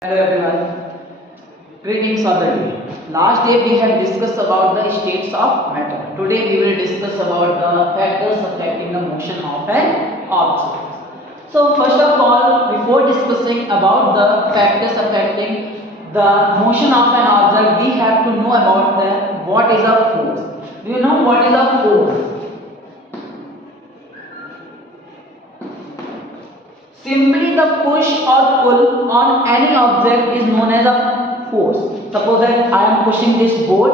Hello everyone, greetings of the day. Last day we have discussed about the states of matter. Today we will discuss about the factors affecting the motion of an object. So first of all, before discussing about the factors affecting the motion of an object, we have to know about what is a force. Do you know what is a force? Simply the push or pull on any object is known as a force. Suppose that I am pushing this board,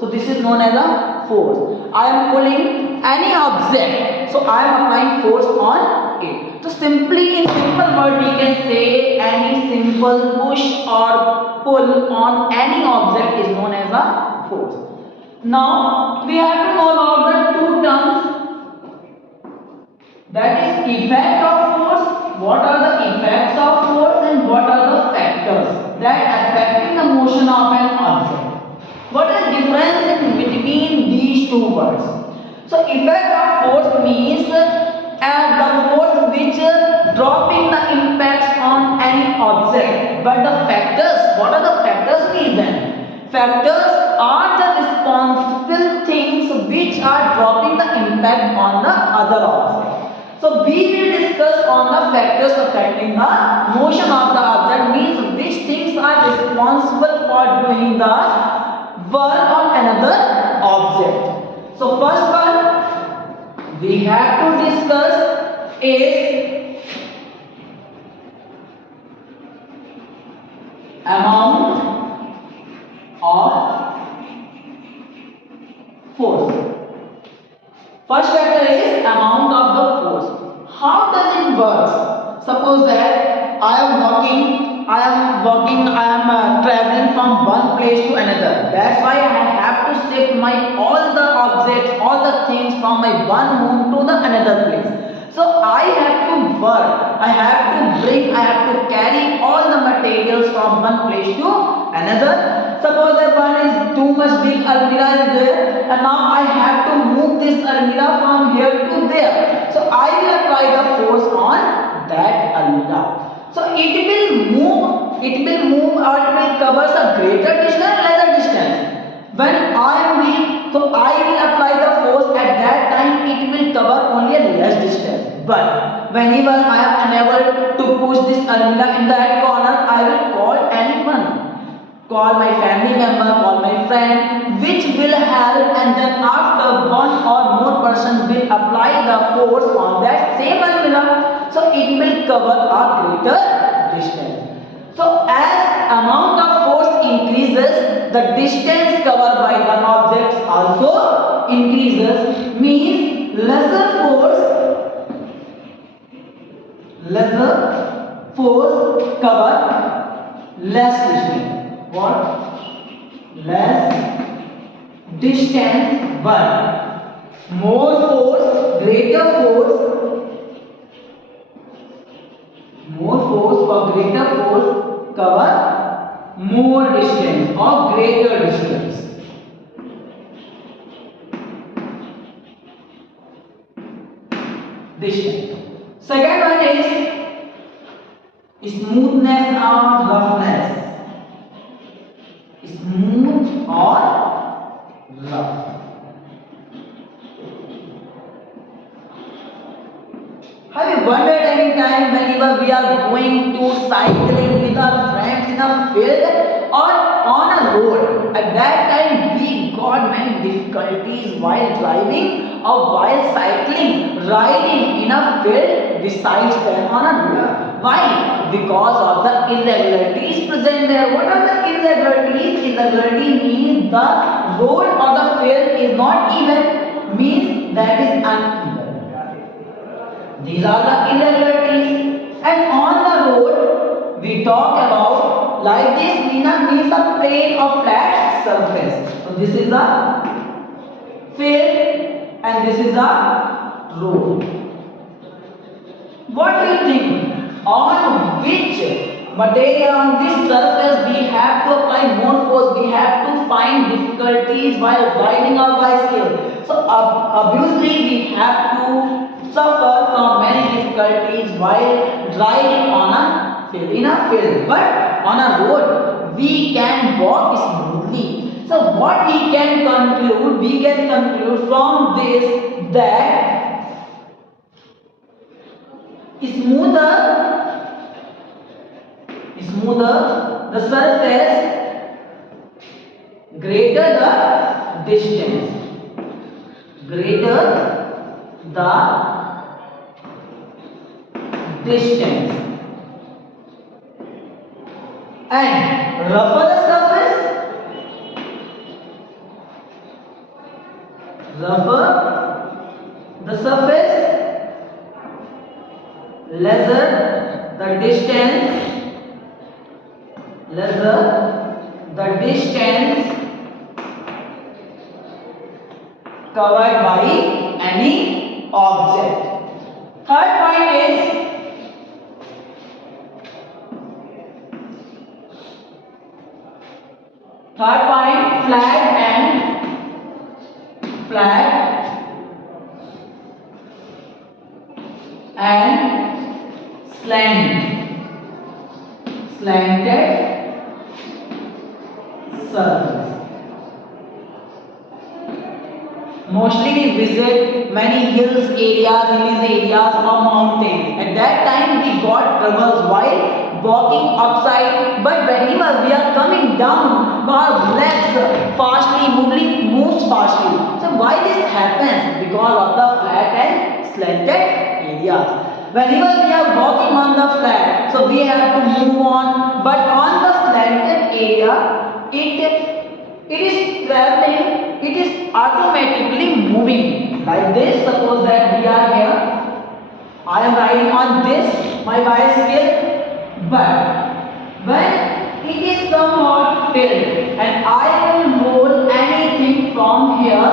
so this is known as a force. I am pulling any object, so I am applying force on it. So simply in simple word we can say any simple push or pull on any object is known as a force. Now we have to know about the two terms, that is effect of force. What are the effects of force and what are the factors that affecting the motion of an object? What is the difference in between these two words? So effect of force means the force which dropping the impacts on any object. But the factors, what are the factors mean then? Factors are the responsible things which are dropping the impact on the other object. So we will discuss on the factors affecting the motion of the object, means which things are responsible for doing the work on another object. So first one we have to discuss is amount of force. First factor is amount of the force. How does it work? Suppose that I am traveling from one place to another. That's why I have to shift my all the objects, all the things from my one home to the another place. So I have to work, I have to carry all the materials from one place to another. Suppose that one is too much big almirah is there, and now I have to move this almirah from here to there. So I will apply the force on that almirah. So it will move or it will cover a greater distance, lesser distance. When I am weak, so I will apply the force at that time, it will cover only a less distance. But whenever I am unable to push this almirah in that corner, I will call anyone. Call my family member, call my friend, which will help, and then after one or more person will apply the force on that same almirah, so it will cover a greater distance. So as amount of force increases, the distance covered by the objects also increases, means lesser force cover less distance. What? Less distance, but more force, greater force, or greater force cover more distance or greater distance. Second one is smoothness or roughness. Smooth or rough. Have you wondered any time whenever we are going to cycling with our friends in a field or on a road? At that time we got many difficulties while driving or while cycling, riding in a field besides them on a road. Why? Because of the irregularities present there. What are the irregularities? Irregularity means the road or the field is not even, means that is uneven. These are the irregularities. And on the road we talk about like this means a plain or flat surface. So this is the field and this is the road. What do you think? On which material on this surface we have to apply more force, we have to find difficulties while riding our bicycle. So obviously we have to suffer from many difficulties while riding on a field, in a field, but on a road we can walk smoothly. So what we can conclude? We can conclude from this that smoother the surface, greater the distance. Greater the distance. And rougher the surface, lesser the distance covered by any object. Third point is flat and slanted surface. Mostly we visit many hills areas or mountains. At that time we got troubles while walking outside, but whenever we are coming down, our legs moves fastly. So why this happens? Because of the flat and slanted areas. Whenever we are walking on the flat, so we have to move on, but on the slanted area, it is traveling, it is automatically moving like this. Suppose that we are here, I am riding on this my bicycle, but when it is somewhat tilt and I will roll anything from here,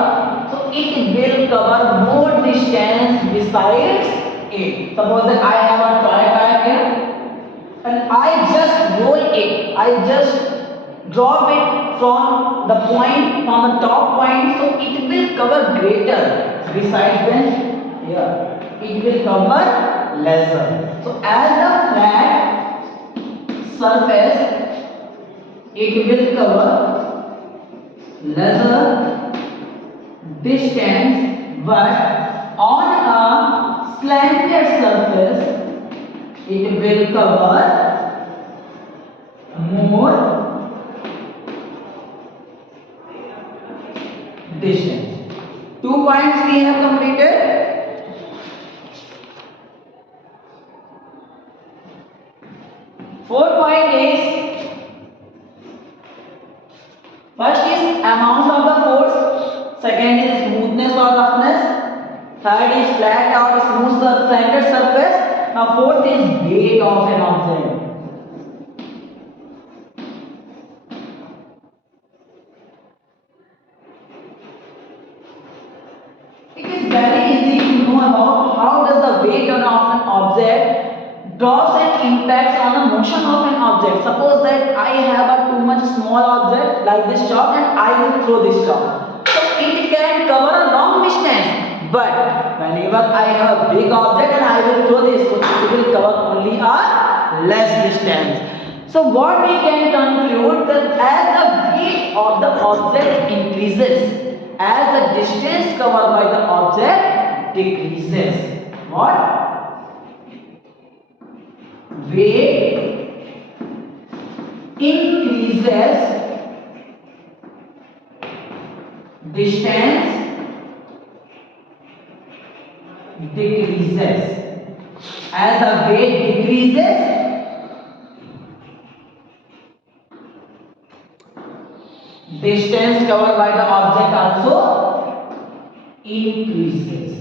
so it will cover more distance besides it. Suppose that I have a toy car here and I just roll it, I just drop it from the top point, so it will cover greater besides than here. It will cover lesser. So as the flat surface, it will cover lesser distance, but on a slanted surface, it will cover more distance. 2 points we have completed. Fourth point is, first is amount of the force, second is smoothness or roughness, third is flat or smooth slanted surface, now fourth is weight of an object. It is very easy to know about how does the weight of an object drops and impacts on the motion of an object. Suppose that I have a too much small object like this chalk and I will throw this chalk. So it can cover a long distance, but whenever I have a big object and I will throw this, so it will cover only a less distance. So what we can conclude that as the weight of the object increases, as the distance covered by the object decreases. What? Weight increases, distance decreases. As the weight decreases, distance covered by the object also increases.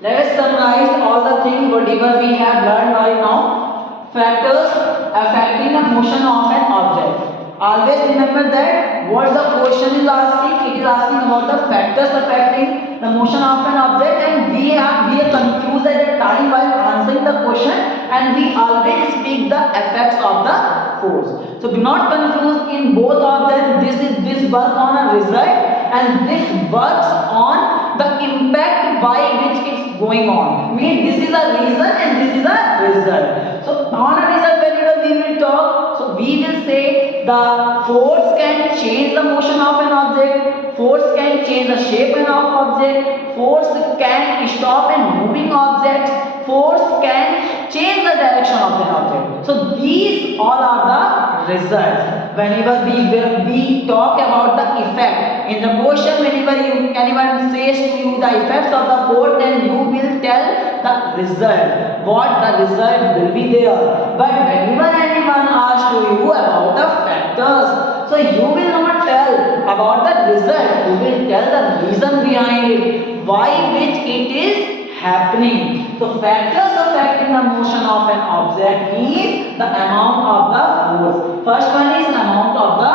Let us summarize all the things whatever we have learned right now. Factors affecting the motion of an object. Always remember that what the question is asking, it is asking about the factors affecting the motion of an object, and we are confused at a time while answering the question, and we always speak the effects of the force. So do not confuse in both of them. This work on a result and this works on the impact by which it's going on. Means this is a reason and this is a result. So on a result, whenever we will talk, so we will say the force can change the motion of an object, force can change the shape of object, force can stop a moving object, force can change the direction of an object. So these all are the results. Whenever we talk about the effect in the question, whenever anyone says to you the effects of the force, then you will tell the result, what the result will be there. But whenever anyone asks to you about the factors, so you will not tell about the result, you will tell the reason behind it, why which it is happening. So factors affecting the motion of an object is the amount of the force. First one is amount of the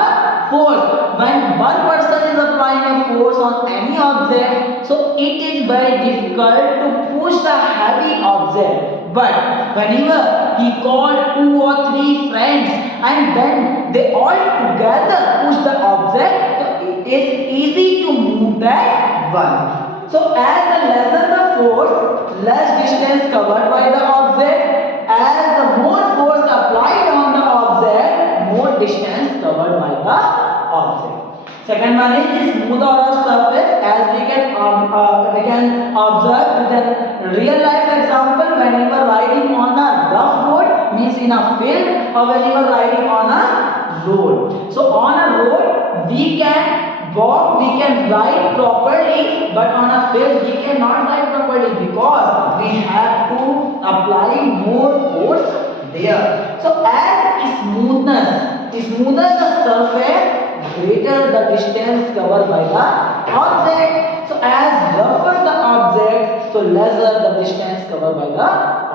force. When one person is applying a force on any object, so it is very difficult to push the heavy object. But whenever he called 2 or 3 friends and then they all together push the object, so it is easy to move that one. So as the lesser the force, less distance covered by the object. As the more force applied on the object, more distance covered by the object. Second one is smooth or rough surface. As we can observe with a real life example, whenever riding on a rough road, means in a field, or whenever riding on a road. So on a road we can walk, we can ride properly, but on a field we cannot ride properly because we have to apply more force there. So as smoothness the surface, greater the distance covered by the object. So as rougher the object, so lesser the distance covered by the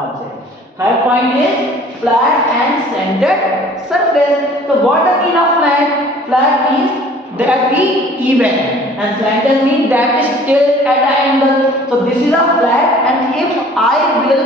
object. Third point is flat and sanded surface. So what the mean of flat? Flat means that be even, and slanted means that is still at an angle. So this is a flat, and if I will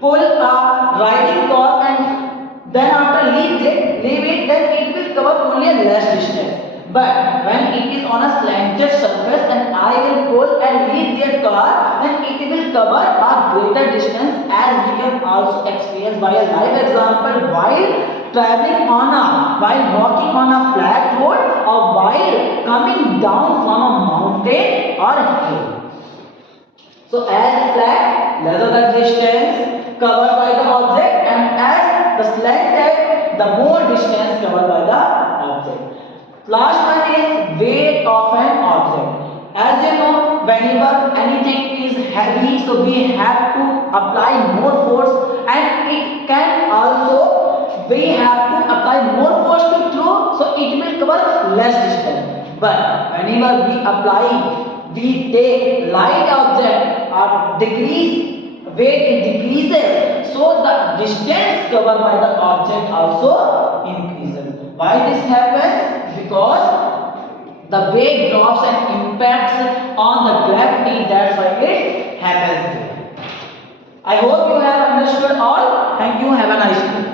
pull a riding cord and then after leave it, then it will cover only a less distance. But when it is on a slanted surface and I will pull and leave that car, then it will cover a greater distance, as we can also experience by a live example while traveling while walking on a flat road or while coming down from a mountain or a hill. So as flat, lesser the distance covered by the object, and as the slanted, the more distance covered by the object. Last one is weight of an object. As you know, whenever anything is heavy, so we have to apply more force, and it can also, we have to apply more force to throw, so it will cover less distance. But whenever we take light object or weight decreases, so the distance covered by the object also increases. Why this happens? Because the weight drops and impacts on the gravity, that's why it happens there. I hope you have understood all. Thank you. Have a nice day.